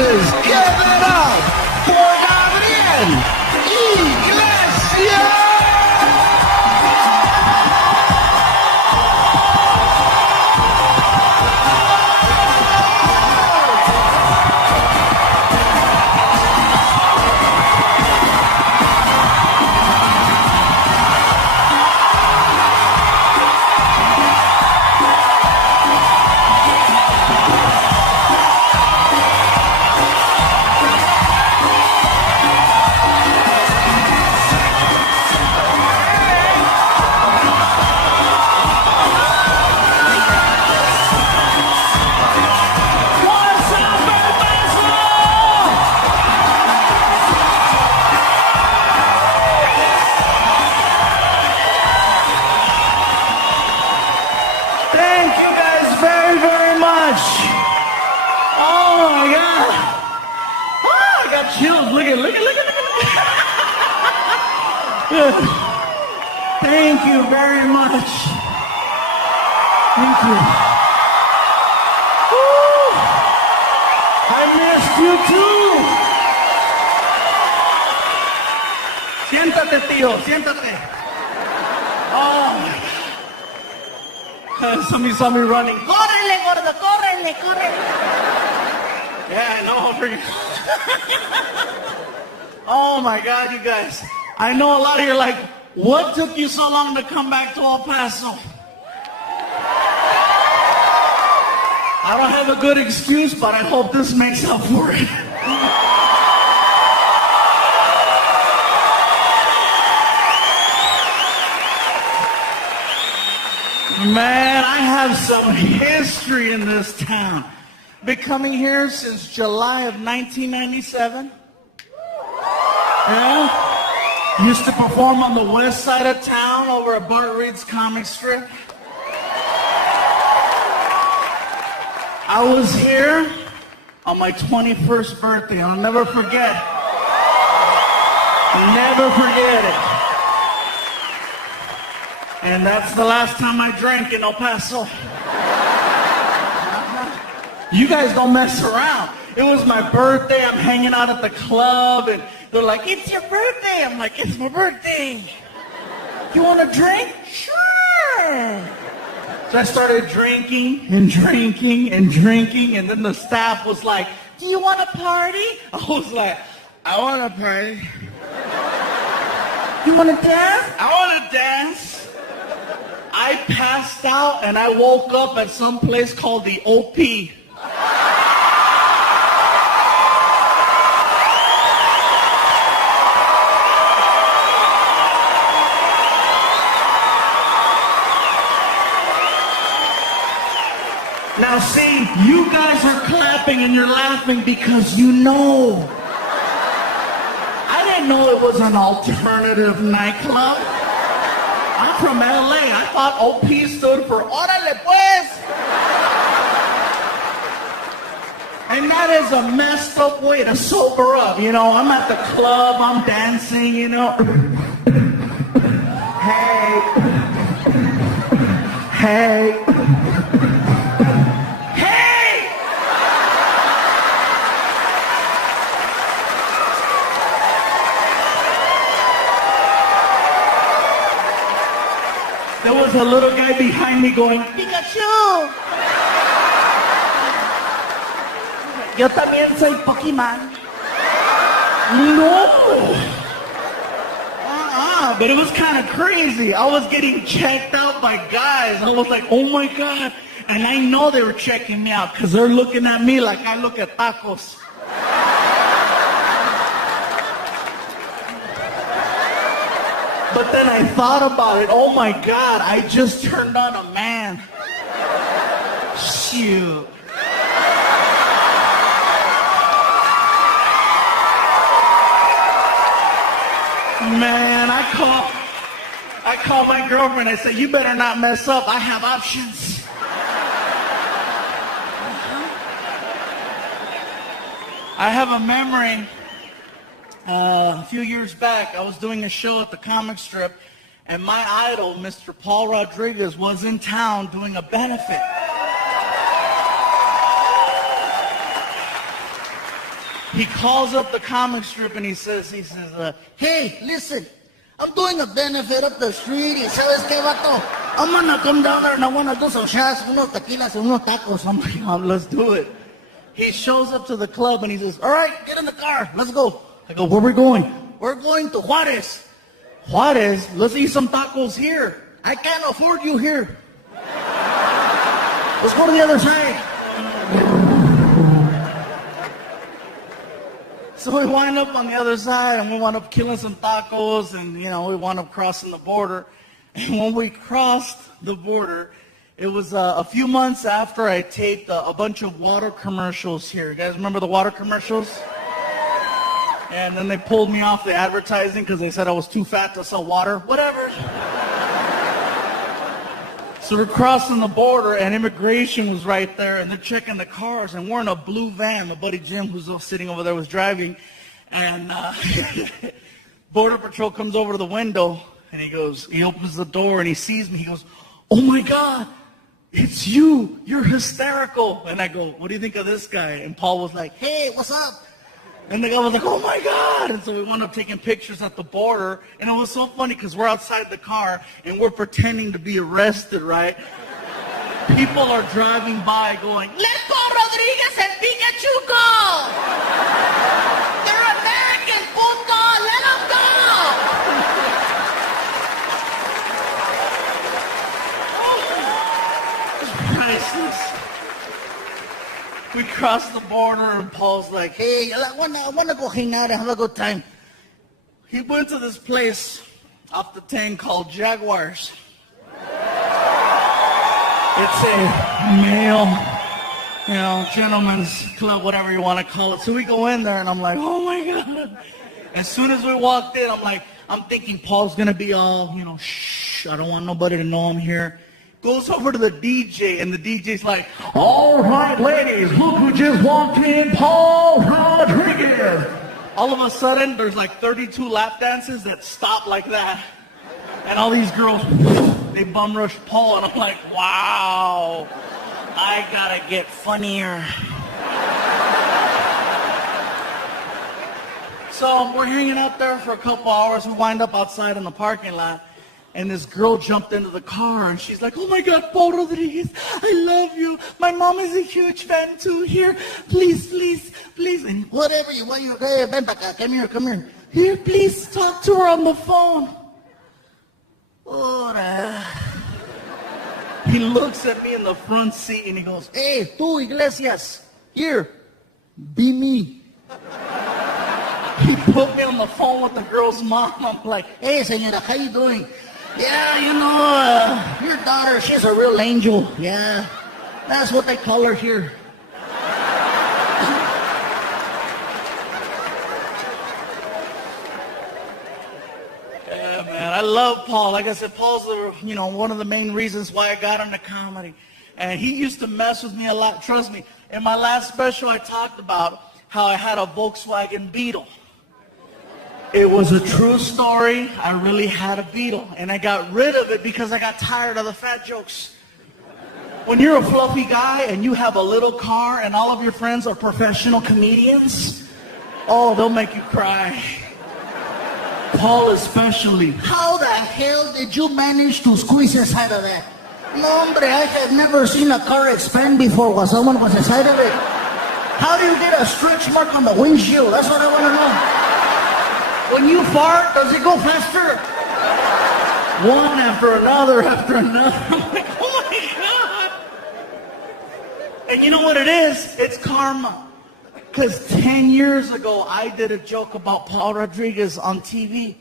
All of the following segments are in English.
voices, give it up for Gabriel Iglesias! Thank you guys very, very much. Oh my God. Oh, I got chills. Look at. Thank you very much. Thank you. Woo. I missed you too. Siéntate, tío, siéntate. Oh. Somebody saw me running. Córrele, gordo, córrele, córrele. Yeah, I know. Oh my God, you guys. I know a lot of you are like, what took you so long to come back to El Paso? I don't have a good excuse, but I hope this makes up for it. Man, I have some history in this town. Been coming here since July of 1997. Yeah. Used to perform on the west side of town over at Bart Reed's comic strip. I was here on my 21st birthday. I'll never forget. Never forget it. And that's the last time I drank in El Paso. You guys don't mess around. It was my birthday. I'm hanging out at the club, and they're like, it's your birthday. I'm like, it's my birthday. You want a drink? Sure. So I started drinking, and then the staff was like, do you want a party? I was like, I want a party. You want to dance? I want to dance. I passed out and I woke up at some place called the OP. Now see, you guys are clapping and you're laughing because you know. I didn't know it was an alternative nightclub. I'm from LA. I thought OP stood for Órale Pues. And that is a messed up way to sober up. You know, I'm at the club, I'm dancing, you know. Hey. Hey. There was a little guy behind me going, Pikachu. Yo también soy Pokemon. No. But it was kind of crazy. I was getting checked out by guys. I was like, oh my God. And I know they were checking me out because they're looking at me like I look at tacos. But then I thought about it. Oh my God, I just turned on a man. Shoot. Man, I call my girlfriend. I say, you better not mess up. I have options. I have a memory. A few years back, I was doing a show at the comic strip, and my idol, Mr. Paul Rodriguez, was in town doing a benefit. He calls up the comic strip and he says, hey, listen, I'm doing a benefit up the street. Y sabes qué, vato? I'm gonna come down there and I wanna do some shots, unos tequilas, unos tacos. I'm like, oh, let's do it. He shows up to the club and he says, all right, get in the car, let's go. I go, where are we going? We're going to Juarez. Juarez? Let's eat some tacos here. I can't afford you here. Let's go to the other side. So we wind up on the other side and we wound up killing some tacos and, we wound up crossing the border. And when we crossed the border, it was a few months after I taped a bunch of water commercials here. You guys remember the water commercials? And then they pulled me off the advertising because they said I was too fat to sell water. Whatever. So we're crossing the border and immigration was right there and they're checking the cars and we're in a blue van. My buddy Jim, who's sitting over there, was driving. And Border Patrol comes over to the window and he opens the door and he sees me. He goes, oh my God, it's you. You're hysterical. And I go, what do you think of this guy? And Paul was like, hey, what's up? And the guy was like, oh my God. And so we wound up taking pictures at the border. And it was so funny because we're outside the car and we're pretending to be arrested, right? People are driving by going, let Paul Rodriguez and Pikachu go. They're American, punto. Let them go. Oh, priceless. We crossed the border and Paul's like, hey, I wanna go hang out and have a good time. He went to this place off the 10 called Jaguars. It's a male, gentleman's club, whatever you want to call it. So we go in there and I'm like, oh my God. As soon as we walked in, I'm thinking Paul's gonna be all, shh, I don't want nobody to know I'm here. Goes over to the DJ, and the DJ's like, all right, ladies, look who just walked in, Paul Rodriguez. All of a sudden, there's like 32 lap dances that stop like that. And all these girls, they bum rush Paul, and I'm like, wow, I gotta get funnier. So we're hanging out there for a couple hours. We wind up outside in the parking lot. And this girl jumped into the car and she's like, oh my God, Paul Rodriguez, I love you. My mom is a huge fan too. Here, please, please, please. And whatever you want, hey, ven para acá, come here. Here, please talk to her on the phone. Ora. He looks at me in the front seat and he goes, hey, tú Iglesias, here, be me. He put me on the phone with the girl's mom. I'm like, hey, señora, how you doing? Yeah, your daughter, she's a real angel. Yeah, that's what they call her here. Yeah, man, I love Paul. Like I said, Paul's one of the main reasons why I got into comedy. And he used to mess with me a lot. Trust me, in my last special, I talked about how I had a Volkswagen Beetle. It was a true story. I really had a Beetle, and I got rid of it because I got tired of the fat jokes. When you're a fluffy guy and you have a little car and all of your friends are professional comedians, oh, they'll make you cry. Paul especially. How the hell did you manage to squeeze inside of that? No, hombre, I have never seen a car expand before while someone was inside of it. How do you get a stretch mark on the windshield? That's what I want to know. When you fart, does it go faster? One after another after another. I'm like, oh my God. And you know what it is? It's karma. Because 10 years ago, I did a joke about Paul Rodriguez on TV.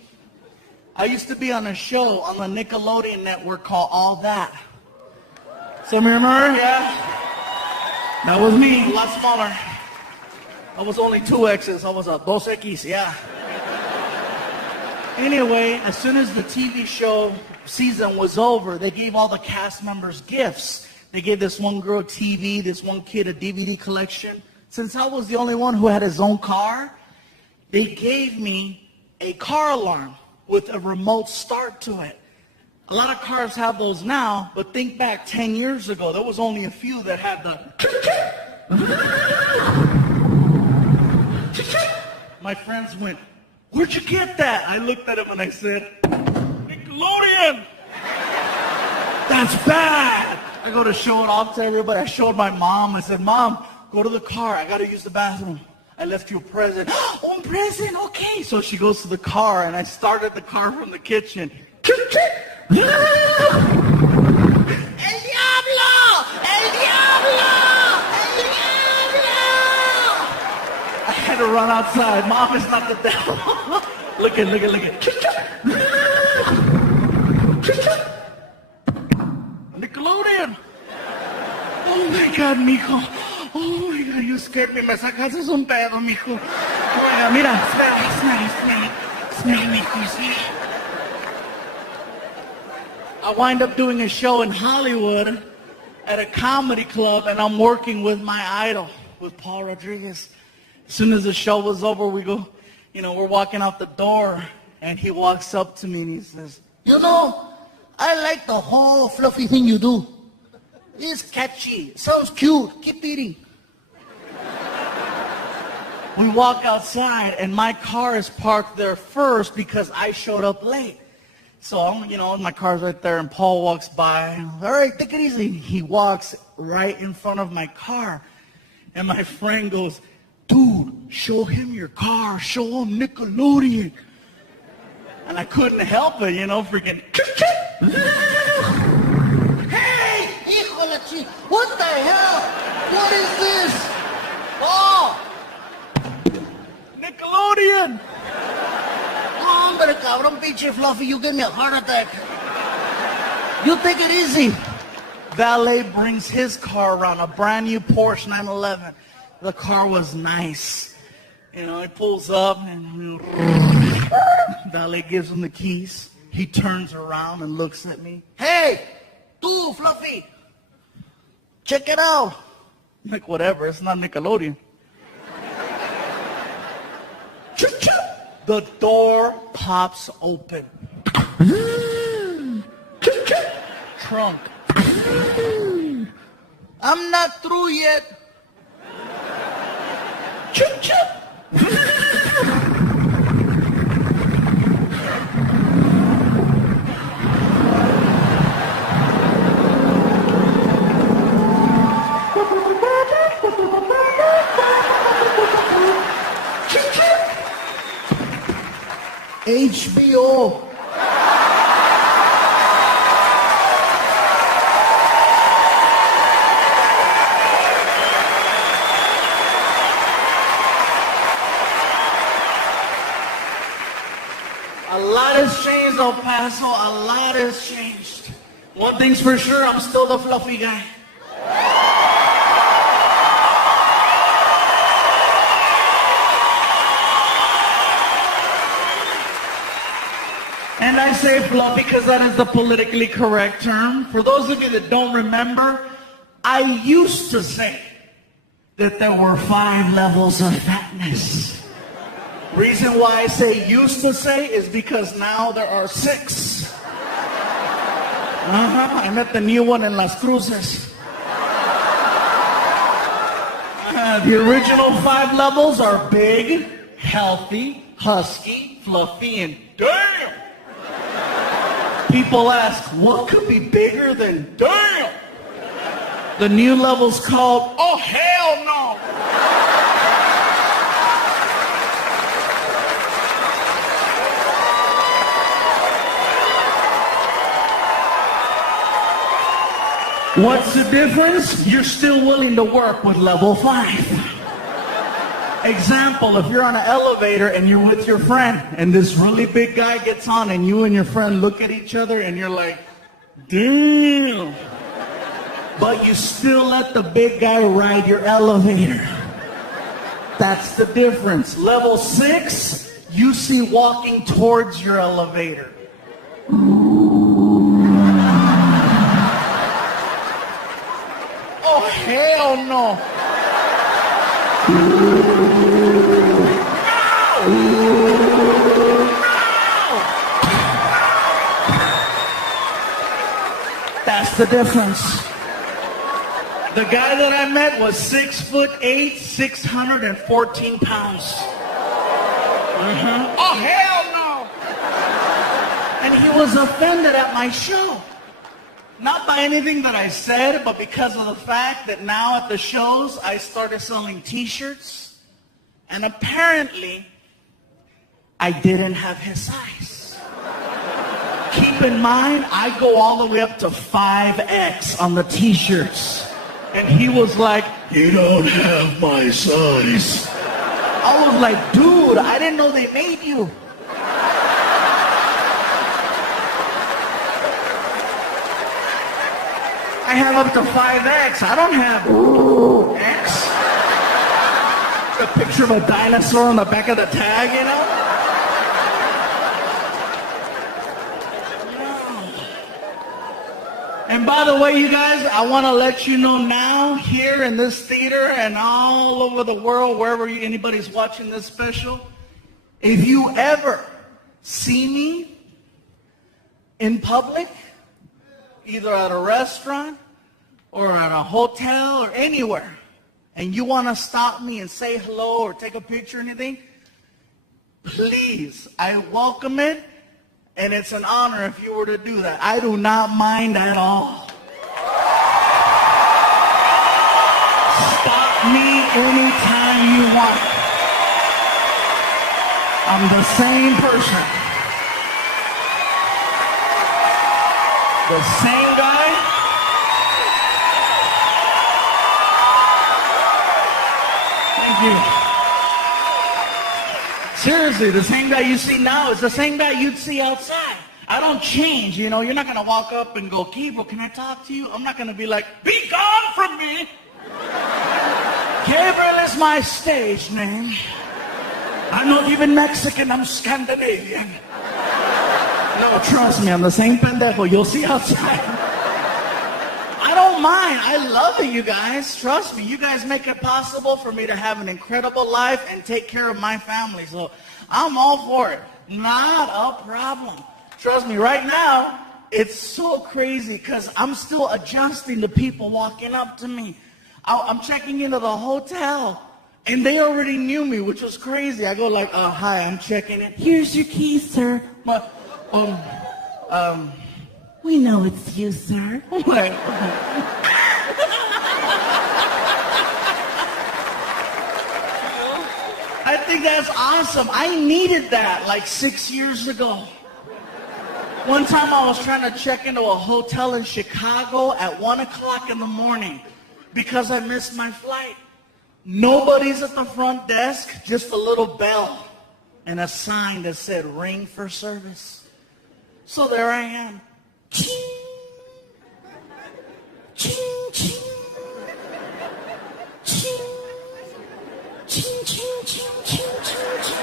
I used to be on a show on the Nickelodeon network called All That. Some of you remember? Yeah. That was me, a lot smaller. I was only 2 X's. I was a 2X, yeah. Anyway, as soon as the TV show season was over, they gave all the cast members gifts. They gave this one girl a TV, this one kid a DVD collection. Since I was the only one who had his own car, they gave me a car alarm with a remote start to it. A lot of cars have those now, but think back 10 years ago, there was only a few that had the... My friends went, "Where'd you get that?" I looked at him and I said, "Nickelodeon." That's bad. I go to show it off to everybody. I showed my mom. I said, "Mom, go to the car. I got to use the bathroom. I left you a present." "Oh, a present, okay." So she goes to the car, and I started the car from the kitchen. El diablo! El diablo! El diablo! I had to run outside. Mom, it's not the devil. Look at. Nickelodeon. Oh my God, mijo. Oh my God, you scared me. Me sacaste un pedo, mijo. Oiga, mira, smell, mijo, smell. I wind up doing a show in Hollywood at a comedy club, and I'm working with my idol, with Paul Rodriguez. As soon as the show was over, we go, we're walking out the door, and he walks up to me and he says, "I like the whole fluffy thing you do. It's catchy. Sounds cute. Keep eating." We walk outside, and my car is parked there first because I showed up late. So, my car's right there, and Paul walks by. "All right, take it easy." He walks right in front of my car. And my friend goes, "Dude, show him your car. Show him Nickelodeon." And I couldn't help it, freaking. "Hey, hijo de la chi, what the hell? What is this?" "Oh, Nickelodeon." "Hombre, cabrón, pinche Fluffy, you give me a heart attack. You take it easy." Valet brings his car around, a brand new Porsche 911. The car was nice. He pulls up and Valet gives him the keys. He turns around and looks at me. "Hey, tú, Fluffy, check it out." I'm like, "Whatever, it's not Nickelodeon." The door pops open. Trunk. "I'm not through yet." HBO. A lot has changed, El Paso. A lot has changed. One thing's for sure, I'm still the fluffy guy. And I say fluffy because that is the politically correct term. For those of you that don't remember, I used to say that there were 5 levels of fatness. Reason why I say used to say is because now there are 6. I met the new one in Las Cruces. The original 5 levels are big, healthy, husky, fluffy, and damn. People ask, what could be bigger than damn? The new level's called, oh hell no. What's the difference? You're still willing to work with level 5. Example, if you're on an elevator and you're with your friend and this really big guy gets on and you and your friend look at each other and you're like, damn. But you still let the big guy ride your elevator. That's the difference. Level 6, you see walking towards your elevator. Oh, hell no. That's the difference. The guy that I met was 6'8", 614 pounds. Oh, hell no. And he was offended at my show. Not by anything that I said, but because of the fact that now at the shows, I started selling t-shirts. And apparently, I didn't have his size. Keep in mind, I go all the way up to 5X on the t-shirts. And he was like, you don't have my size. I was like, dude, I didn't know they made you. I have up to 5X. I don't have X. A picture of a dinosaur on the back of the tag, you know? And by the way, you guys, I want to let you know now, here in this theater and all over the world, wherever anybody's watching this special, if you ever see me in public, either at a restaurant or at a hotel or anywhere, and you want to stop me and say hello or take a picture or anything, please, I welcome it, and it's an honor if you were to do that. I do not mind at all. Stop me anytime you want. I'm the same person. The same guy. Thank you. Seriously, the same guy you see now is the same guy you'd see outside. I don't change, you know. You're not going to walk up and go, Gabriel, can I talk to you? I'm not going to be like, be gone from me. Gabriel is my stage name. I'm not even Mexican, I'm Scandinavian. No, trust me, I'm the same pendejo you'll see outside. I don't mind. I love it, you guys. Trust me. You guys make it possible for me to have an incredible life and take care of my family. So I'm all for it. Not a problem. Trust me, right now, it's so crazy because I'm still adjusting to people walking up to me. I'm checking into the hotel, and they already knew me, which was crazy. I go like, hi, I'm checking in. Here's your keys, sir. We know it's you, sir. I'm like, I think that's awesome. I needed that like 6 years ago. One time I was trying to check into a hotel in Chicago at 1 o'clock in the morning because I missed my flight. Nobody's at the front desk, just a little bell and a sign that said ring for service. So there I am. Ching, ching, ching, ching, ching, ching, ching, ching, ching,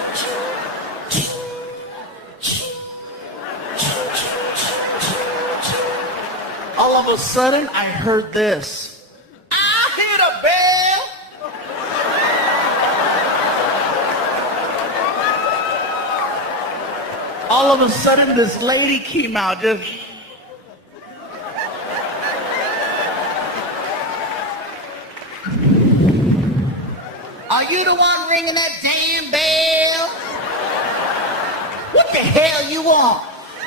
ching, ching, ching. All of a sudden, I heard this. I hear the bell. All of a sudden, this lady came out, just... Are you the one ringing that damn bell? What the hell you want?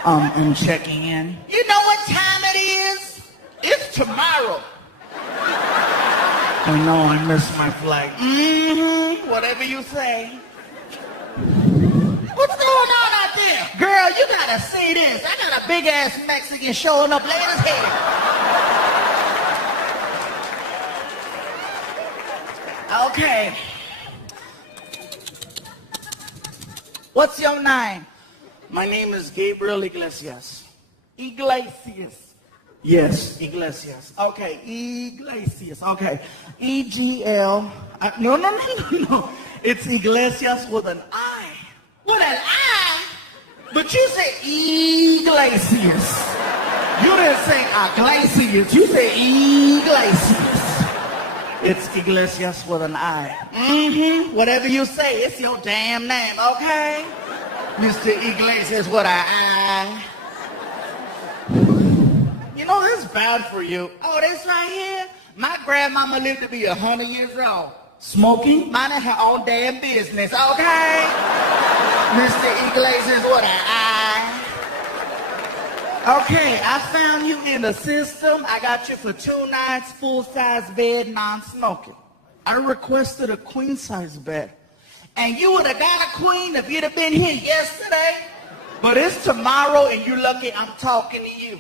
I'm checking in. You know what time it is? It's tomorrow. I know, I missed my flight. Whatever you say. What's going on out there? Girl, you gotta see this. I got a big ass Mexican showing up late as hell. Okay. What's your name? My name is Gabriel Iglesias. Iglesias. Yes, Iglesias. Okay, Iglesias. Okay. E-G-L. No. It's Iglesias with an I. With an I? But you say Iglesias. You didn't say Iglesias. You say Iglesias. It's Iglesias with an I. Whatever you say, it's your damn name, okay? Mr. Iglesias with an I. You know, this is bad for you. Oh, this right here? My grandmama lived to be 100 years old. Smoking? Minding her own damn business, okay? Mr. Iglesias, what an eye. Okay, I found you in the system. I got you for 2 nights, full-size bed, non-smoking. I requested a queen-size bed. And you would have got a queen if you'd have been here yesterday. But it's tomorrow, and you're lucky I'm talking to you.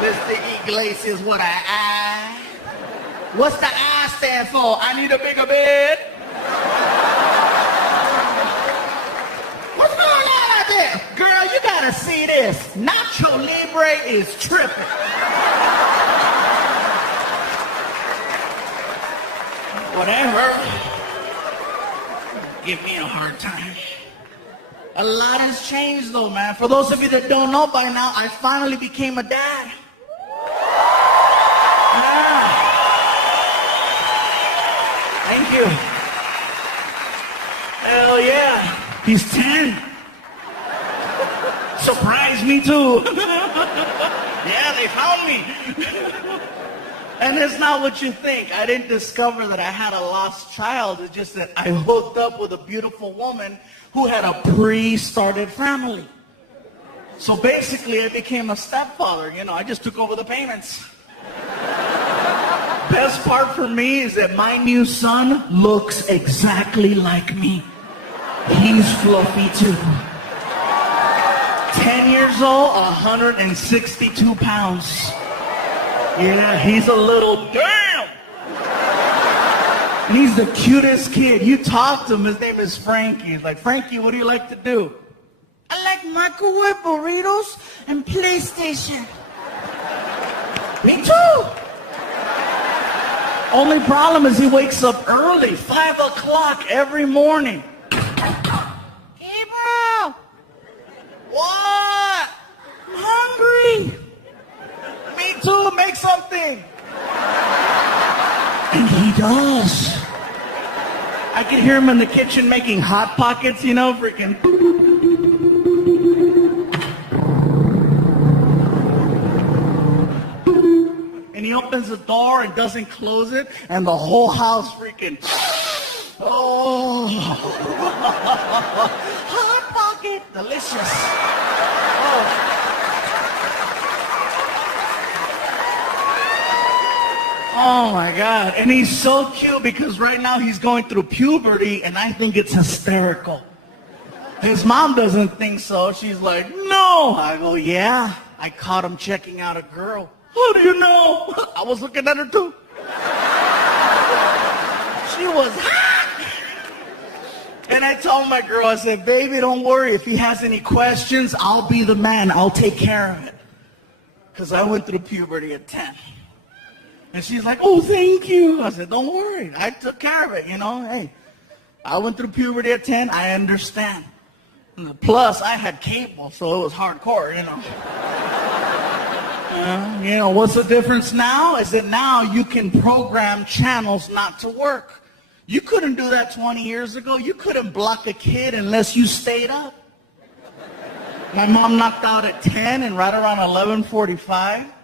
Mr. Iglesias, what an eye. What's the I stand for? I need a bigger bed. What's going on out there? Girl, you gotta see this. Nacho Libre is tripping. Whatever. Give me a hard time. A lot has changed though, man. For those of you that don't know by now, I finally became a dad. Yeah. Thank you. Hell yeah. He's 10. Surprised me too. Yeah, they found me. And it's not what you think. I didn't discover that I had a lost child. It's just that I hooked up with a beautiful woman who had a pre-started family. So basically, I became a stepfather. You know, I just took over the payments. Best part for me is that my new son looks exactly like me. He's fluffy too. 10 years old, 162 pounds. Yeah, he's a little damn. And he's the cutest kid. You talk to him, his name is Frankie. He's like, Frankie, what do you like to do? I like microwave burritos and PlayStation. Me too. Only problem is he wakes up early, 5 o'clock every morning. Gabriel! What? I'm hungry. Me too, make something. And he does. I can hear him in the kitchen making Hot Pockets, you know, freaking. And he opens the door and doesn't close it, and the whole house freaking. Oh. Hot Pocket, delicious. Oh. Oh my God, and he's so cute because right now he's going through puberty and I think it's hysterical. His mom doesn't think so. She's like, no. I go, yeah, I caught him checking out a girl. How do you know? I was looking at her too. She was hot. And I told my girl, I said, baby, don't worry. If he has any questions, I'll be the man. I'll take care of it. Because I went through puberty at 10. And she's like, oh, thank you. I said, don't worry. I took care of it, you know. Hey, I went through puberty at 10. I understand. Plus, I had cable, so it was hardcore, you know. You know, what's the difference now? Is that now you can program channels not to work. You couldn't do that 20 years ago. You couldn't block a kid unless you stayed up. My mom knocked out at 10, and right around 11:45,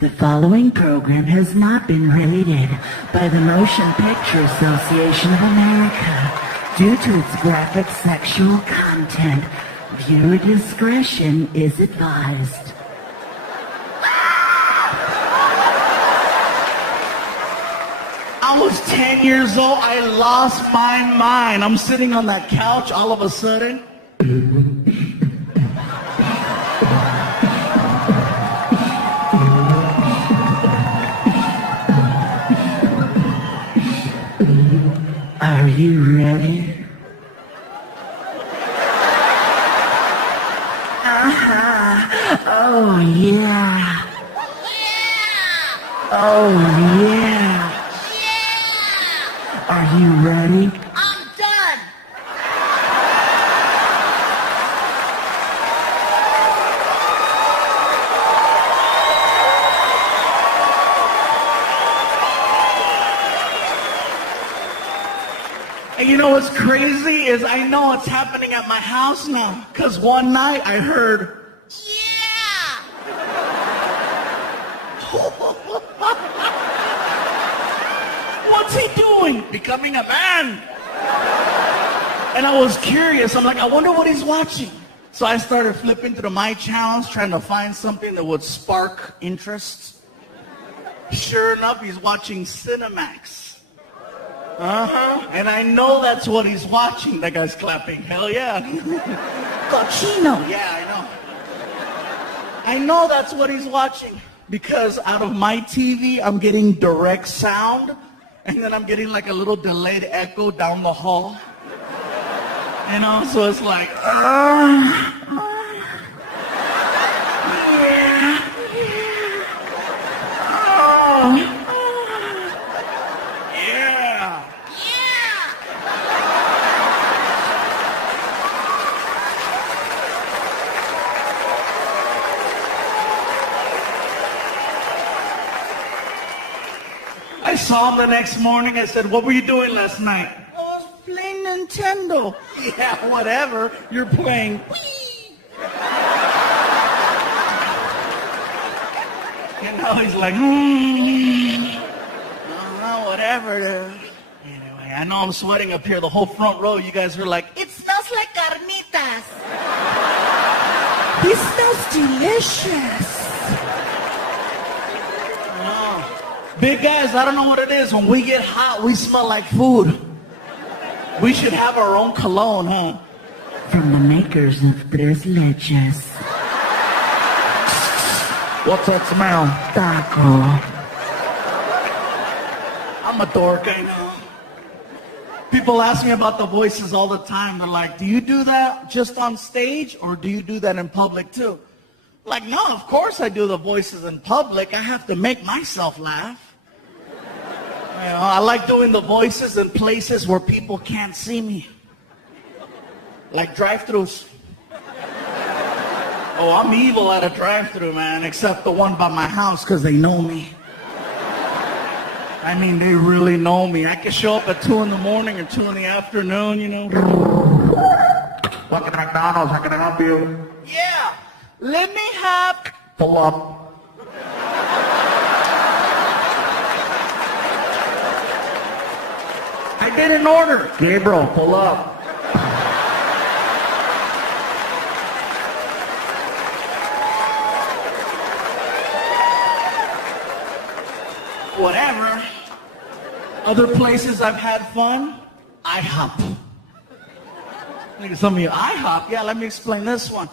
the following program has not been rated by the Motion Picture Association of America due to its graphic sexual content. Viewer discretion is advised. I was 10 years old. I lost my mind. I'm sitting on that couch all of a sudden. Are you ready? Oh, yeah. Oh, yeah. Are you ready? I'm done. And you know what's crazy is I know what's happening at my house now. Because one night I heard, Yeah. what's he doing? doing? Becoming a man. And I was curious. I'm like, I wonder what he's watching. So I started flipping through my channels, trying to find something that would spark interest. Sure enough, he's watching Cinemax. And I know that's what he's watching. That guy's clapping. Hell yeah. Cochino. Yeah, I know. I know that's what he's watching. Because out of my TV, I'm getting direct sound. And then I'm getting like a little delayed echo down the hall. You know, so it's like, yeah. I saw him the next morning. I said, what were you doing last night? I was playing Nintendo. Yeah, whatever. You're playing Wii. And now he's like, whatever, dude. Anyway, I know I'm sweating up here. The whole front row, you guys are like, it smells like carnitas. This smells delicious. Big guys, I don't know what it is. When we get hot, we smell like food. We should have our own cologne, huh? From the makers of Tres Leches. What's that smell? Taco. I'm a dork, I know. People ask me about the voices all the time. They're like, do you do that just on stage or do you do that in public too? Like, no, of course I do the voices in public. I have to make myself laugh. You know, I like doing the voices in places where people can't see me. Like drive-thrus. Oh, I'm evil at a drive-thru, man, except the one by my house because they know me. I mean, they really know me. I can show up at 2 in the morning or 2 in the afternoon, you know. Welcome to McDonald's. How can I help you? Yeah. Let me have... Pull up. I did an order. Gabriel, pull up. Whatever. Other places I've had fun, IHOP. Look at some of you, IHOP? Yeah, let me explain this one.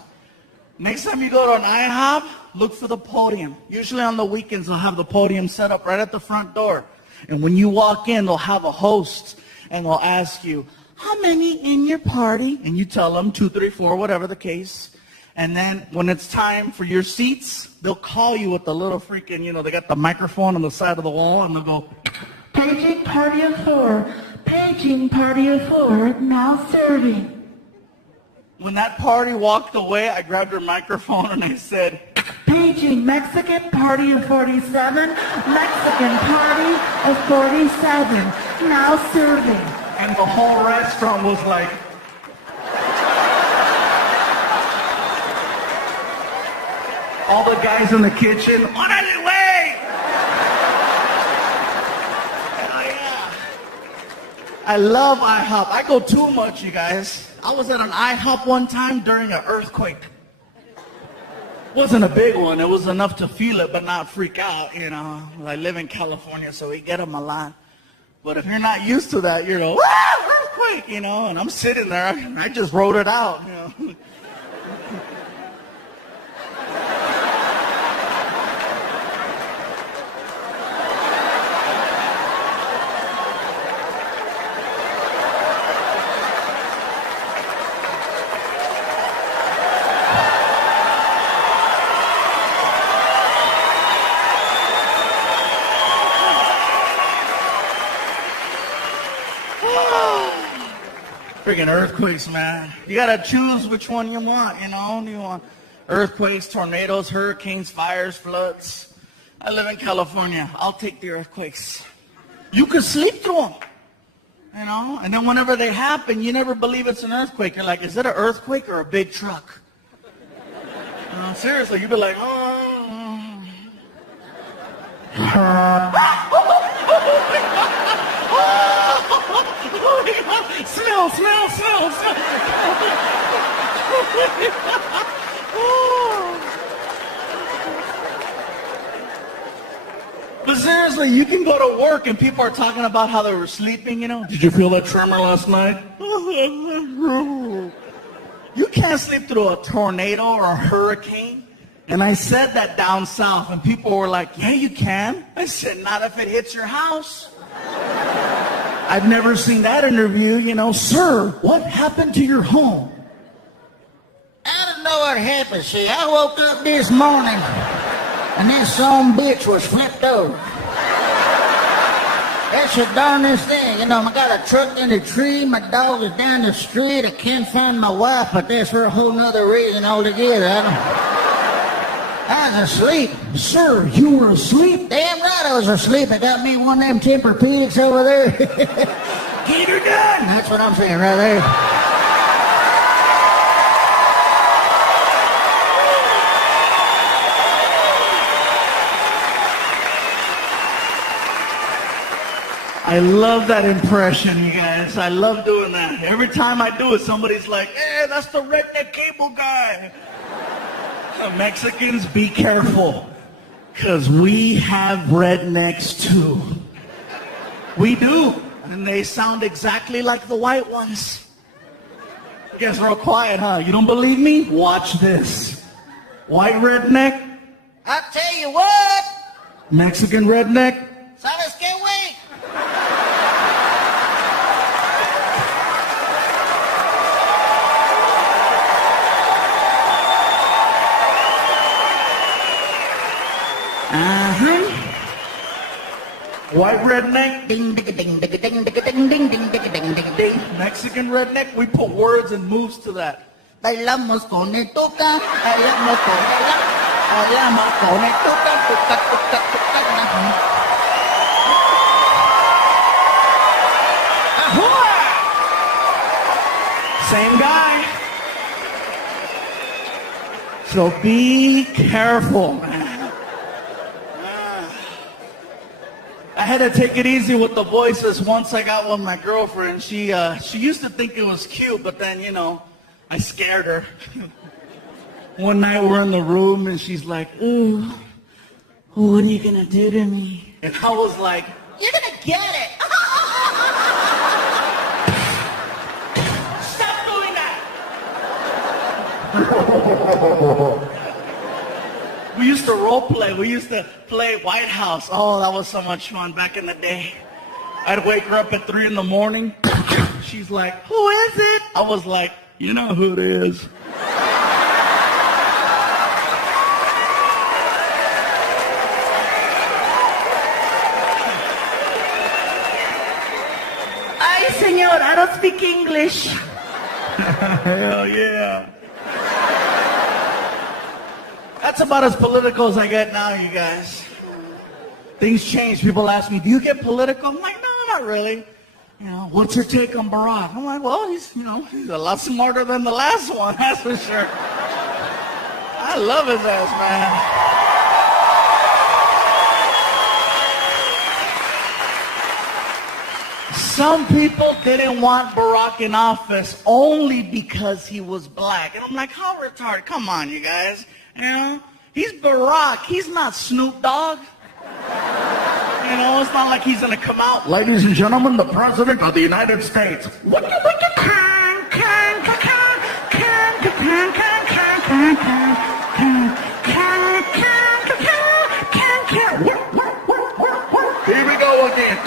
Next time you go to an IHOP, look for the podium. Usually on the weekends, they'll have the podium set up right at the front door. And when you walk in, they'll have a host, and they'll ask you, how many in your party? And you tell them 2, 3, 4, whatever the case. And then when it's time for your seats, they'll call you with the little freaking, you know, they got the microphone on the side of the wall, and they'll go, Paging party of 4. Paging party of 4. Now serving. When that party walked away, I grabbed her microphone and I said, Paging Mexican party of 47. Mexican party of 47. Now serving. And the whole restaurant was like, all the guys in the kitchen, ¡órale, güey! Oh, yeah. I love IHOP. I go too much, you guys. I was at an IHOP one time during an earthquake. Wasn't a big one. It was enough to feel it, but not freak out, you know. I live in California, so we get them a lot. But if you're not used to that, you're like, earthquake, you know. And I'm sitting there, and I just wrote it out, you know. Freaking earthquakes, man. You gotta choose which one you want, you know? Do you want earthquakes, tornadoes, hurricanes, fires, floods? I live in California. I'll take the earthquakes. You can sleep through them, you know? And then whenever they happen, you never believe it's an earthquake. You're like, is it an earthquake or a big truck? Seriously, you'd be like, oh. seriously, you can go to work and people are talking about how they were sleeping, you know. Did you feel that tremor last night? You can't sleep through a tornado or a hurricane. And I said that down south, and people were like, yeah, you can. I said, not if it hits your house. I've never seen that interview, you know. Sir, what happened to your home? I don't know what happened. See, I woke up this morning and this son bitch was flipped over. That's the darnest thing. You know, I got a truck in the tree, my dog is down the street, I can't find my wife, but that's for a whole nother reason altogether. I was asleep. Sir, you were asleep? Damn right I was asleep. I got me one of them Tempur-Pedics over there. Get her done. That's what I'm saying right there. I love that impression, you guys. I love doing that. Every time I do it, somebody's like, hey, that's the redneck cable guy. Mexicans, be careful, because we have rednecks too. We do, and they sound exactly like the white ones. You guys are all quiet, huh? You don't believe me? Watch this. White redneck. I tell you what. Mexican redneck. ¿Sabes qué, güey? White redneck. Ding, ding, ding, ding, ding, ding, ding, ding, ding, ding, ding, ding. Mexican redneck, we put words and moves to that. Bailamos con el tuca, bailamos con el bailamos con el tuca, tuca, tuca, tuca. Same guy. So be careful, man. I had to take it easy with the voices once I got with my girlfriend. She used to think it was cute, but then, you know, I scared her. One night we're in the room and she's like, ooh, what are you gonna do to me? And I was like, You're gonna get it. stop doing that! We used to role play. We used to play White House. Oh, that was so much fun back in the day. I'd wake her up at 3 in the morning. She's like, who is it? I was like, you know who it is. Ay, señor, I don't speak English. Hell yeah. That's about as political as I get now, you guys. Things change. People ask me, do you get political? I'm like, no, not really. You know, what's your take on Barack? I'm like, well, he's a lot smarter than the last one, that's for sure. I love his ass, man. Some people didn't want Barack in office only because he was black. And I'm like, how retarded? Come on, you guys. You know, he's Barack. He's not Snoop Dogg. You know, it's not like he's going to come out. Ladies and gentlemen, the President of the United States. Here we go again.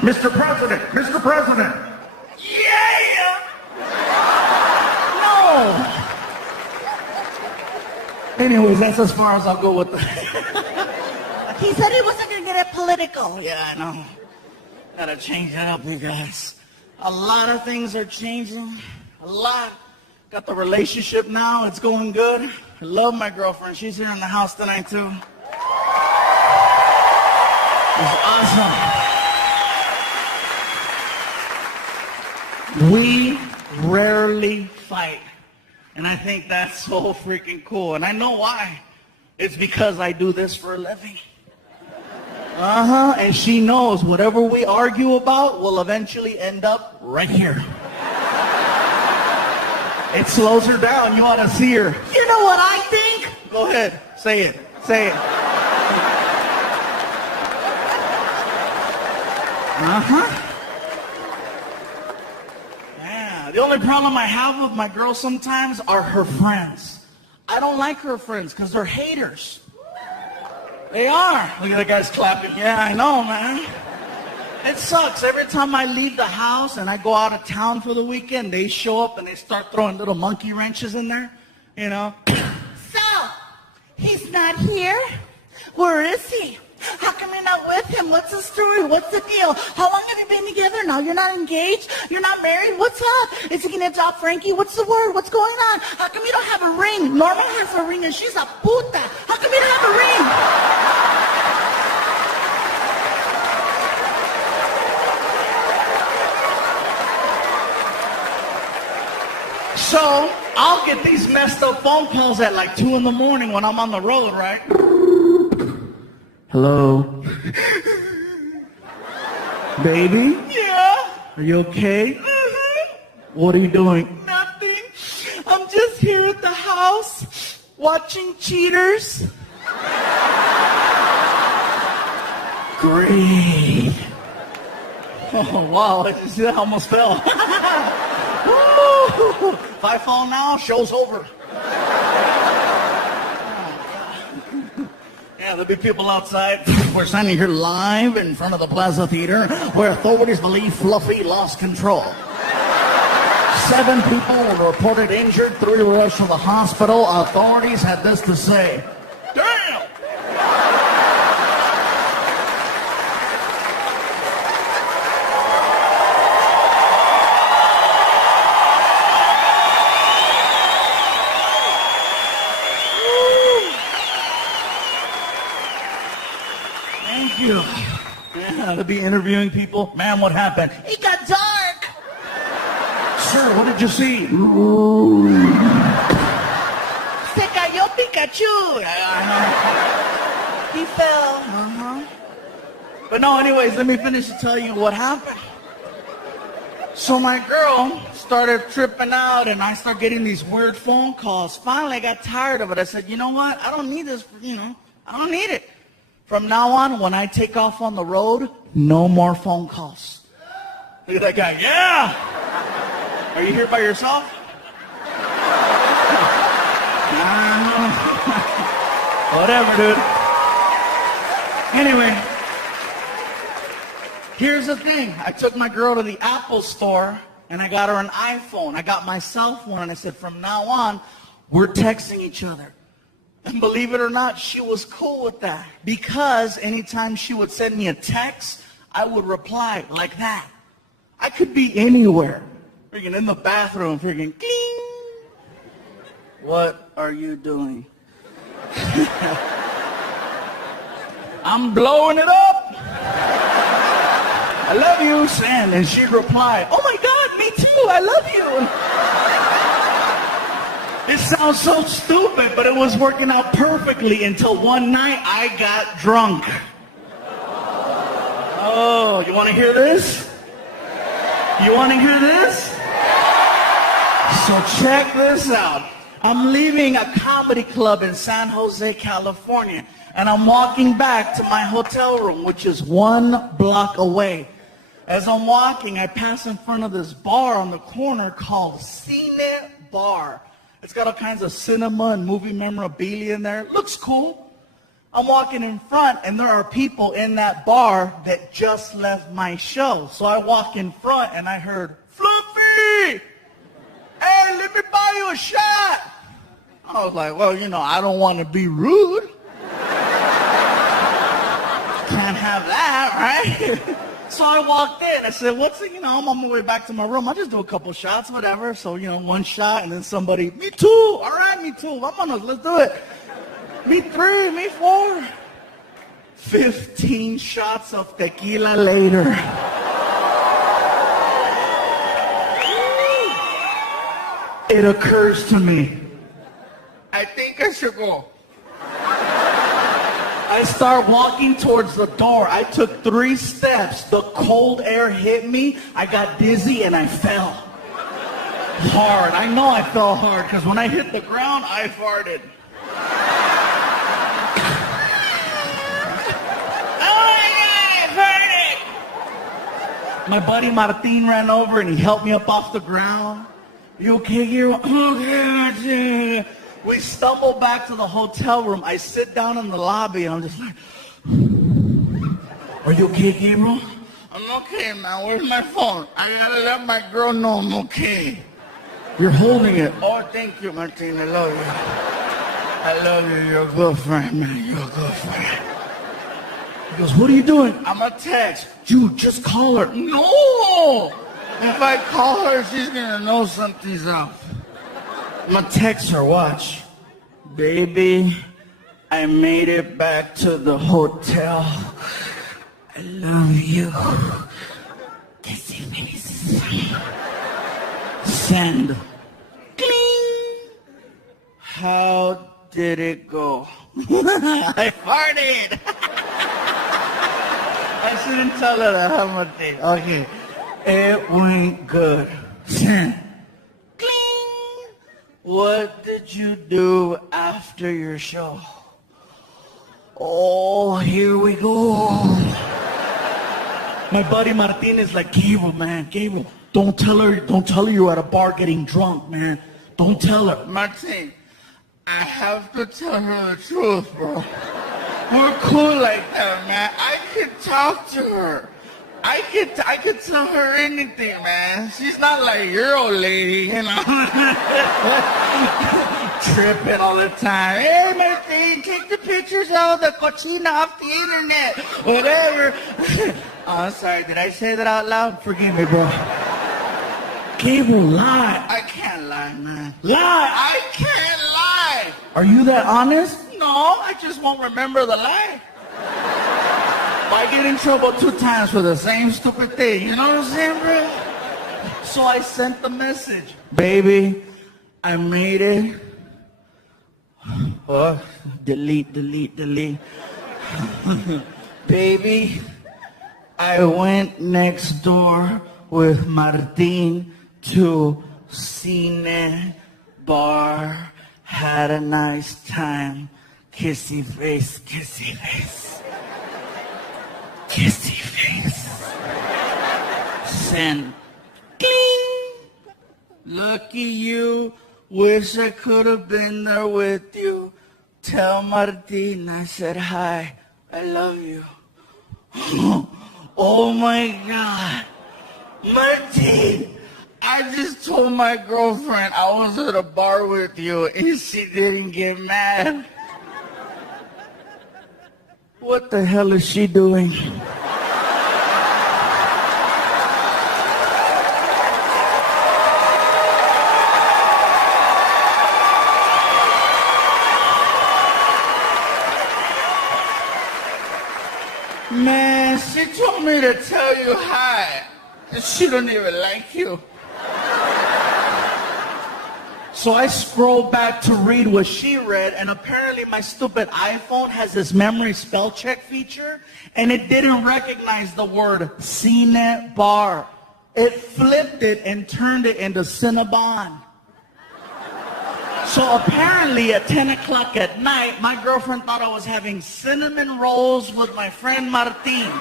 Mr. President, Mr. President. Yeah! No! Anyways, that's as far as I'll go with that. He said he wasn't gonna get it political. Yeah, I know. Gotta change that up, you guys. A lot of things are changing. A lot. Got the relationship now. It's going good. I love my girlfriend. She's here in the house tonight, too. It's awesome. We rarely fight. And I think that's so freaking cool. And I know why. It's because I do this for a living. And she knows whatever we argue about will eventually end up right here. It slows her down. You ought to see her. You know what I think? Go ahead. Say it. Say it. Yeah, the only problem I have with my girl sometimes are her friends. I don't like her friends because they're haters. They are. Look at the guys clapping. Yeah, I know, man. It sucks. Every time I leave the house and I go out of town for the weekend, they show up and they start throwing little monkey wrenches in there, you know. So, he's not here? Where is he? How come you're not with him? What's the story? What's the deal? How long have you been together now? You're not engaged? You're not married? What's up? Is he gonna adopt Frankie? What's the word? What's going on? How come you don't have a ring? Norma has a ring and she's a puta. How come you don't have a ring? So, I'll get these messed up phone calls at like 2 in the morning when I'm on the road, right? Hello? Baby? Yeah? Are you okay? Mm-hmm. What are you doing? Nothing. I'm just here at the house watching Cheaters. Great. Oh, wow. I almost fell. Woo! If I fall now, show's over. Yeah, there'll be people outside. We're standing here live in front of the Plaza Theater where authorities believe Fluffy lost control. 7 people were reported injured, 3 were rushed to the hospital. Authorities had this to say. Damn! Thank you. Yeah, to be interviewing people. Man, what happened? It got dark. Sir, what did you see? Se cayó Pikachu. He fell. But no, anyways, let me finish to tell you what happened. So my girl started tripping out and I started getting these weird phone calls. Finally, I got tired of it. I said, you know what? I don't need this, I don't need it. From now on, when I take off on the road, no more phone calls. Look at that guy. Yeah! Are you here by yourself? Whatever, dude. Anyway, here's the thing. I took my girl to the Apple store and I got her an iPhone. I got my cell phone and I said, from now on, we're texting each other. And believe it or not, she was cool with that. Because anytime she would send me a text, I would reply like that. I could be anywhere. Freaking in the bathroom, freaking cling. What are you doing? I'm blowing it up. I love you, Sam. And she'd reply, oh my God, me too, I love you. It sounds so stupid, but it was working out perfectly until one night I got drunk. Oh, you want to hear this? You want to hear this? So check this out. I'm leaving a comedy club in San Jose, California, and I'm walking back to my hotel room, which is 1 block away. As I'm walking, I pass in front of this bar on the corner called Cine Bar. It's got all kinds of cinema and movie memorabilia in there. It looks cool. I'm walking in front, and there are people in that bar that just left my show. So I walk in front, and I heard, Fluffy! Hey, let me buy you a shot! I was like, well, I don't want to be rude. Can't have that, right? So I walked in. I said, I'm on my way back to my room. I'll just do a couple shots, whatever. So, 1 shot, and then somebody, me too. All right, me too. Vámonos, let's do it. Me 3, me 4. 15 shots of tequila later. It occurs to me, I think I should go. I start walking towards the door. I took 3 steps. The cold air hit me. I got dizzy and I fell. Hard. I know I fell hard because when I hit the ground, I farted. My buddy Martin ran over and he helped me up off the ground. You okay, Gabriel? Okay. We stumble back to the hotel room. I sit down in the lobby and I'm just like, are you okay, Gabriel? I'm okay, man. Where's my phone? I gotta let my girl know I'm okay. You're holding it. Oh, thank you, Martin. I love you. I love you. You're a good friend, man. You're a good friend. He goes, what are you doing? I'm a text. Dude, just call her. No! If I call her, she's gonna know something's up. I'm gonna text her, watch. Baby, I made it back to the hotel. I love you. Kissy face. Send. Cling. How did it go? I farted. I shouldn't tell her that, huh, Martin? Okay. It went good. Send. Cling. What did you do after your show? Oh, here we go. My buddy Martin is like, Gabriel, man, Gabriel, don't tell her you're at a bar getting drunk, man. Don't tell her. Martin, I have to tell her the truth, bro. We're cool like that, man. I could talk to her. I could tell her anything, man. She's not like your old lady, you know. Tripping all the time. Hey, Martin, take the pictures of the cochina off the internet. Whatever. Oh, I'm sorry. Did I say that out loud? Forgive me, bro. Gabriel, lie. I can't lie, man. Lie. I can't lie. Are you that honest? No, I just won't remember the lie. I get in trouble 2 times for the same stupid thing. You know what I'm saying, bro? So I sent the message. Baby, I made it. Oh, Delete. Baby, I went next door with Martin to Cine Bar. Had a nice time. Kissy face, kissy face. Kissy face. Send. Cling. Lucky you. Wish I could have been there with you. Tell Martin I said hi. I love you. Oh my God. Martin, I just told my girlfriend I was at a bar with you and she didn't get mad. What the hell is she doing? Man, she told me to tell you hi. And she don't even like you. So I scrolled back to read what she read, and apparently my stupid iPhone has this memory spell check feature, and it didn't recognize the word Cine Bar. It flipped it and turned it into Cinnabon. So apparently at 10 o'clock at night, my girlfriend thought I was having cinnamon rolls with my friend Martin,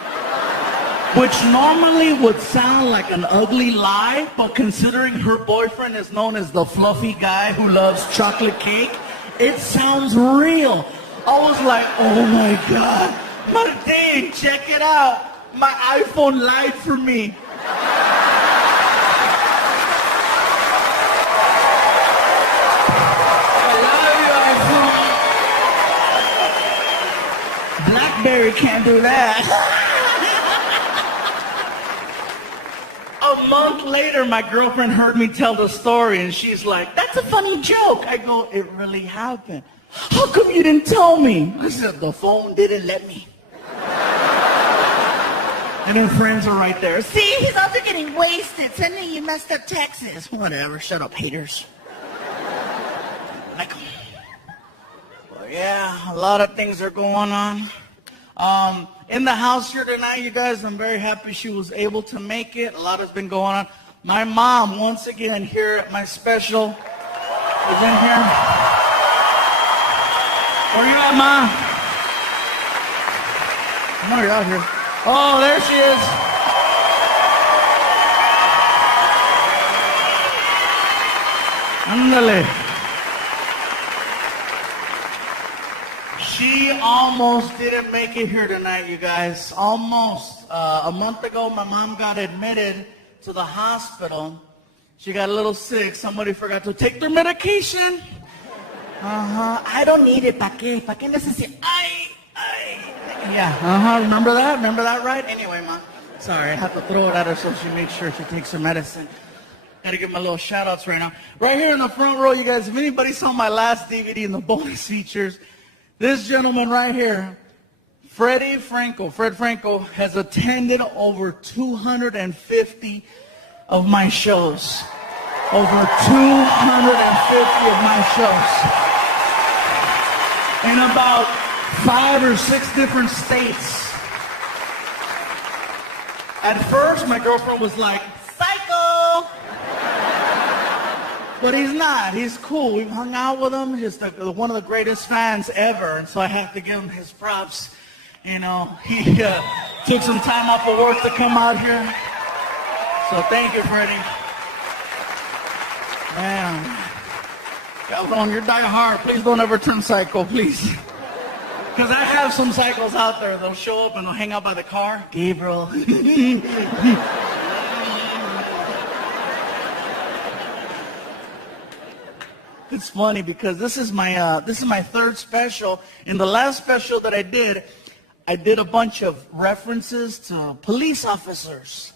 which normally would sound like an ugly lie, but considering her boyfriend is known as the fluffy guy who loves chocolate cake, it sounds real. I was like, oh my God, Martin, check it out. My iPhone lied for me. BlackBerry can't do that. A month later, my girlfriend heard me tell the story, and she's like, that's a funny joke. I go, it really happened. How come you didn't tell me? I said, the phone didn't let me. And then friends are right there. See, he's also getting wasted, sending you messed up texts. Whatever, shut up, haters. Like, well, yeah, a lot of things are going on. in the house here tonight, you guys, I'm very happy she was able to make it. A lot has been going on. My mom, once again, here at my special, is in here. Where you at, Ma? I know you're out here. Oh, there she is. Ándale. She almost didn't make it here tonight, you guys. Almost. A month ago, my mom got admitted to the hospital. She got a little sick. Somebody forgot to take their medication. I don't need it. ¿Pa qué? ¿Pa qué necesito? Ay. Yeah. Remember that? Remember that, right? Anyway, Mom. Sorry, I have to throw it at her so she makes sure she takes her medicine. Gotta give my little shout-outs right now. Right here in the front row, you guys, if anybody saw my last DVD in the bonus features, this gentleman right here, Fred Franco, has attended over 250 of my shows. Over 250 of my shows. In about 5 or 6 different states. At first, my girlfriend was like, psycho! But he's not. He's cool. We've hung out with him. He's one of the greatest fans ever. And so I have to give him his props. You know, he took some time off of work to come out here. So thank you, Freddie. Man. Cabrón, you're die hard. Please don't ever turn psycho, please. Because I have some psychos out there. They'll show up and they'll hang out by the car. Gabriel. It's funny because this is my third special. In the last special that I did a bunch of references to police officers.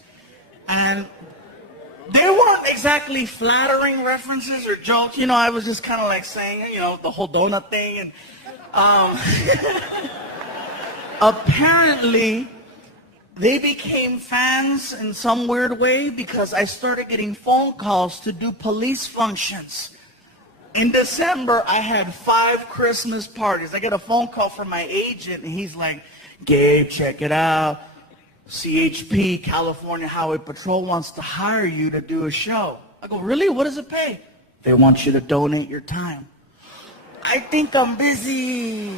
And they weren't exactly flattering references or jokes. You know, I was just kind of like saying, you know, the whole donut thing. And apparently, they became fans in some weird way because I started getting phone calls to do police functions. In December, I had 5 Christmas parties. I get a phone call from my agent, and he's like, Gabe, check it out. CHP, California Highway Patrol, wants to hire you to do a show. I go, really? What does it pay? They want you to donate your time. I think I'm busy.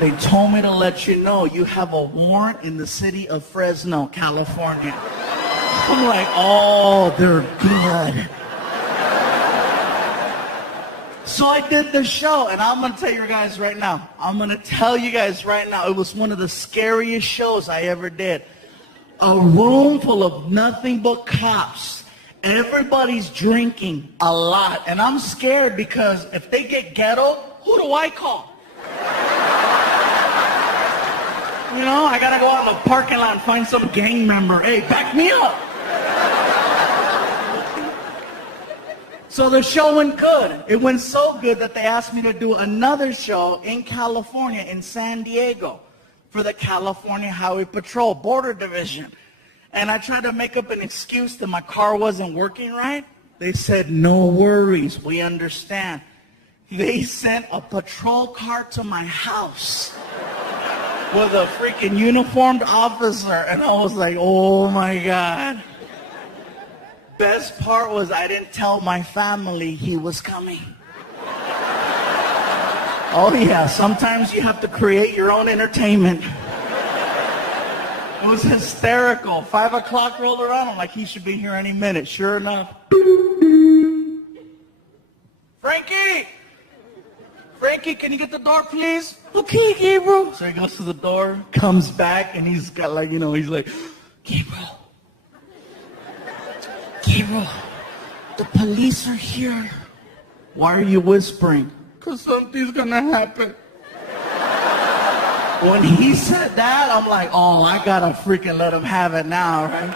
They told me to let you know you have a warrant in the city of Fresno, California. I'm like, oh, they're good. So I did the show, and I'm going to tell you guys right now. It was one of the scariest shows I ever did. A room full of nothing but cops. Everybody's drinking a lot. And I'm scared because if they get ghetto, who do I call? You know, I got to go out in the parking lot and find some gang member. Hey, back me up. So the show went good. It went so good that they asked me to do another show in California, in San Diego, for the California Highway Patrol Border Division. And I tried to make up an excuse that my car wasn't working right. They said, no worries, we understand. They sent a patrol car to my house with a freaking uniformed officer. And I was like, oh my God. Best part was I didn't tell my family he was coming. Oh yeah, sometimes you have to create your own entertainment. It was hysterical. 5 o'clock rolled around. I'm like, he should be here any minute. Sure enough. Frankie! Frankie, can you get the door, please? Okay, Gabriel. So he goes to the door, comes back, and he's got like, you know, he's like, Gabriel, the police are here. Why are you whispering? Because something's going to happen. When he said that, I'm like, oh, I got to freaking let him have it now, right?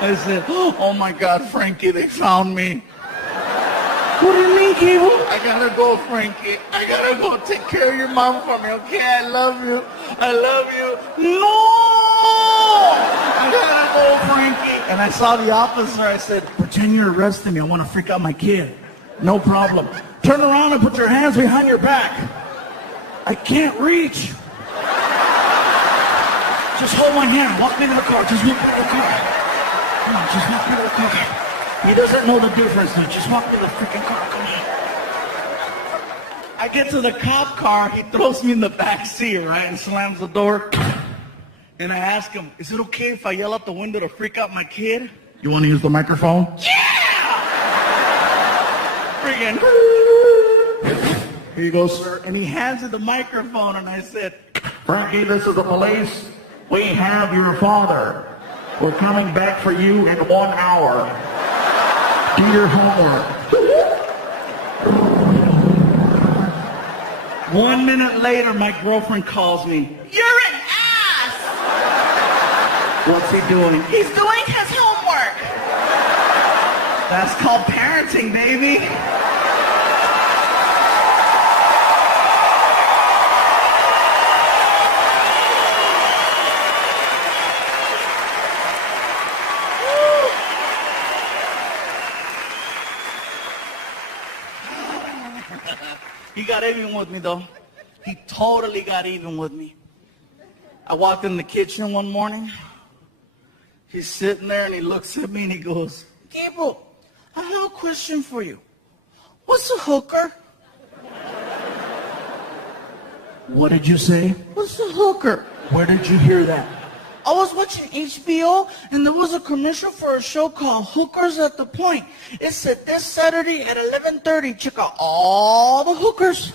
I said, oh my God, Frankie, they found me. What do you mean, Gabriel? I got to go, Frankie. I got to go take care of your mom for me, okay? I love you. I love you. No! I got to go, Frankie. And I saw the officer. I said, pretend you're arresting me. I want to freak out my kid. No problem. Turn around and put your hands behind your back. I can't reach. Just hold my hand. Walk me to the car. Just walk me to the car. Come on, just walk me to the car. He doesn't know the difference. So just walk to the freaking car. Come on. I get to the cop car. He throws me in the back seat, right, and slams the door. And I ask him, is it okay if I yell out the window to freak out my kid? You want to use the microphone? Yeah! Freaking. Here you go, sir. And he hands me the microphone, and I said, Frankie, this is the police. We have your father. We're coming back for you in 1 hour. Do your homework. 1 minute later, my girlfriend calls me. You're an ass! What's he doing? He's doing his homework. That's called parenting, baby. He got even with me, though. He totally got even with me. I walked in the kitchen one morning. He's sitting there, and he looks at me, and he goes, Gabriel, I have a question for you. What's a hooker? What did you say? What's a hooker? Where did you hear that? I was watching HBO, and there was a commercial for a show called Hookers at the Point. It said this Saturday at 11:30, check out all the hookers.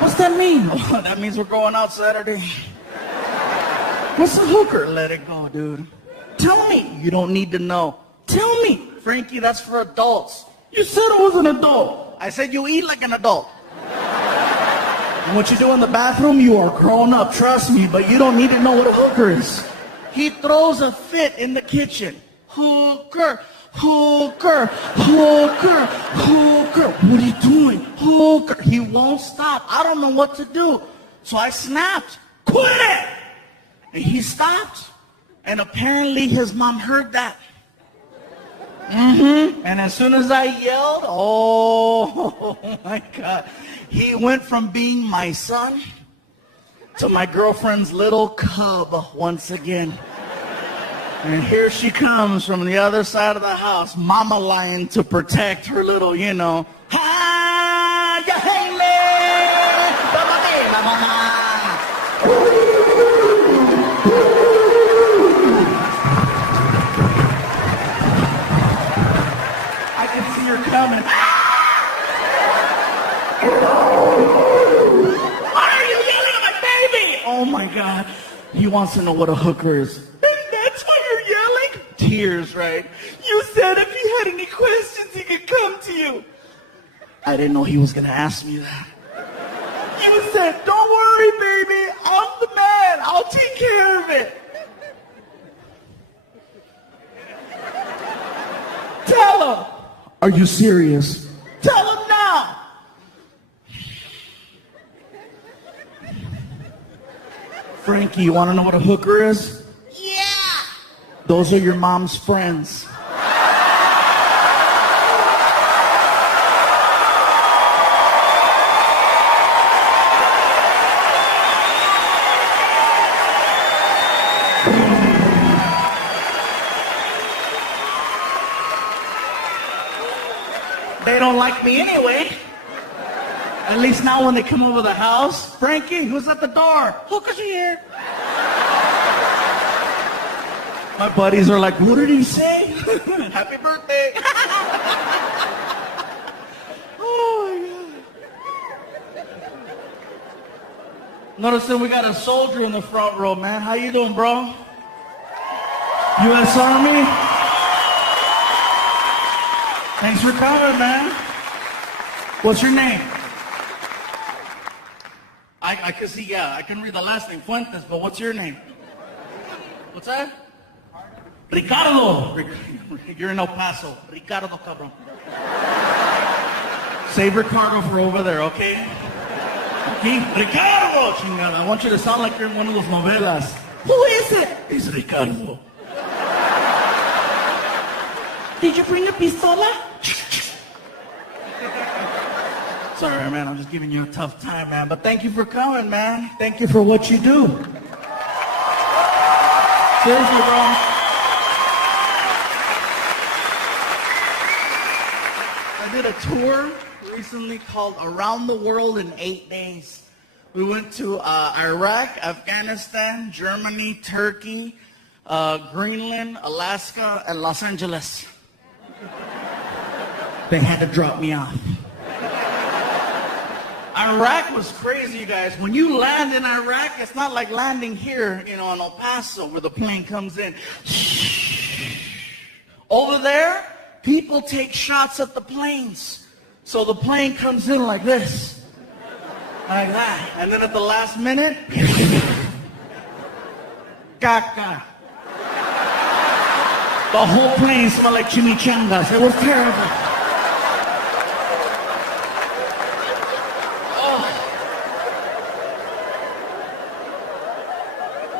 What's that mean? Oh, that means we're going out Saturday. What's a hooker? Let it go, dude. Tell me. You don't need to know. Tell me. Frankie, that's for adults. You said I was an adult. I said you eat like an adult. And what you do in the bathroom, you are grown up, trust me, but you don't need to know what a hooker is. He throws a fit in the kitchen. Hooker, hooker, hooker, hooker. What are you doing? Hooker. He won't stop. I don't know what to do. So I snapped. Quit it! And he stopped. And apparently his mom heard that. And as soon as I yelled, oh my God. He went from being my son to my girlfriend's little cub once again. And here she comes from the other side of the house, mama lion to protect her little, you know. Ah, ya hey, I can see her coming. Why are you yelling at my baby? Oh my God. He wants to know what a hooker is. That's why you're yelling? Tears, right? You said if he had any questions, he could come to you. I didn't know he was going to ask me that. You said, don't worry, baby. I'm the man. I'll take care of it. Tell him. Are you serious? Tell him now. Frankie, you want to know what a hooker is? Yeah. Those are your mom's friends. They don't like me anyway. At least now when they come over the house. Frankie, who's at the door? Hookers are here. My buddies are like, what did he say? Happy birthday. Oh my God. Noticing we got a soldier in the front row, man. How you doing, bro? U.S. Army? Thanks for coming, man. What's your name? I can see, yeah, I can read the last name, Fuentes, but what's your name? What's that? Ricardo. You're in El Paso. Ricardo, cabrón. Save Ricardo for over there, okay? Okay? Ricardo! Chingada. I want you to sound like you're in one of those novelas. Who is it? It's Ricardo. Did you bring a pistola? Sorry, man. I'm just giving you a tough time, man. But thank you for coming, man. Thank you for what you do. Seriously, bro. I did a tour recently called Around the World in 8 Days. We went to Iraq, Afghanistan, Germany, Turkey, Greenland, Alaska, and Los Angeles. They had to drop me off. Iraq was crazy, you guys. When you land in Iraq, it's not like landing here, in El Paso where the plane comes in. Over there, people take shots at the planes. So the plane comes in like this. Like that. And then at the last minute, caca. The whole plane smelled like chimichangas. It was terrible.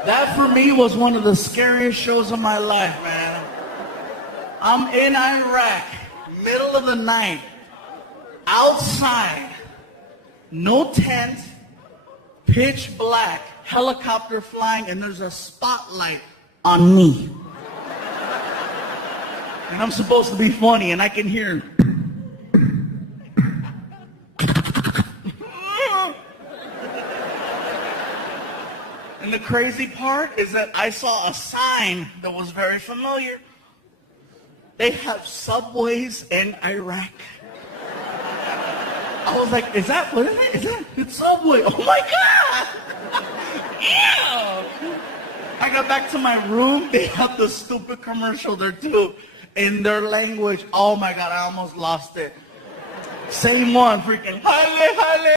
That for me was one of the scariest shows of my life, man. I'm in Iraq, middle of the night, outside, no tent, pitch black, helicopter flying, and there's a spotlight on me. And I'm supposed to be funny, and I can hear. And the crazy part is that I saw a sign that was very familiar. They have subways in Iraq. I was like, is that, what is it? Is that, it's Subway. Oh my God! Ew! I got back to my room, they had the stupid commercial there too. In their language, oh my God, I almost lost it. Same one, freaking, Haile, Haile.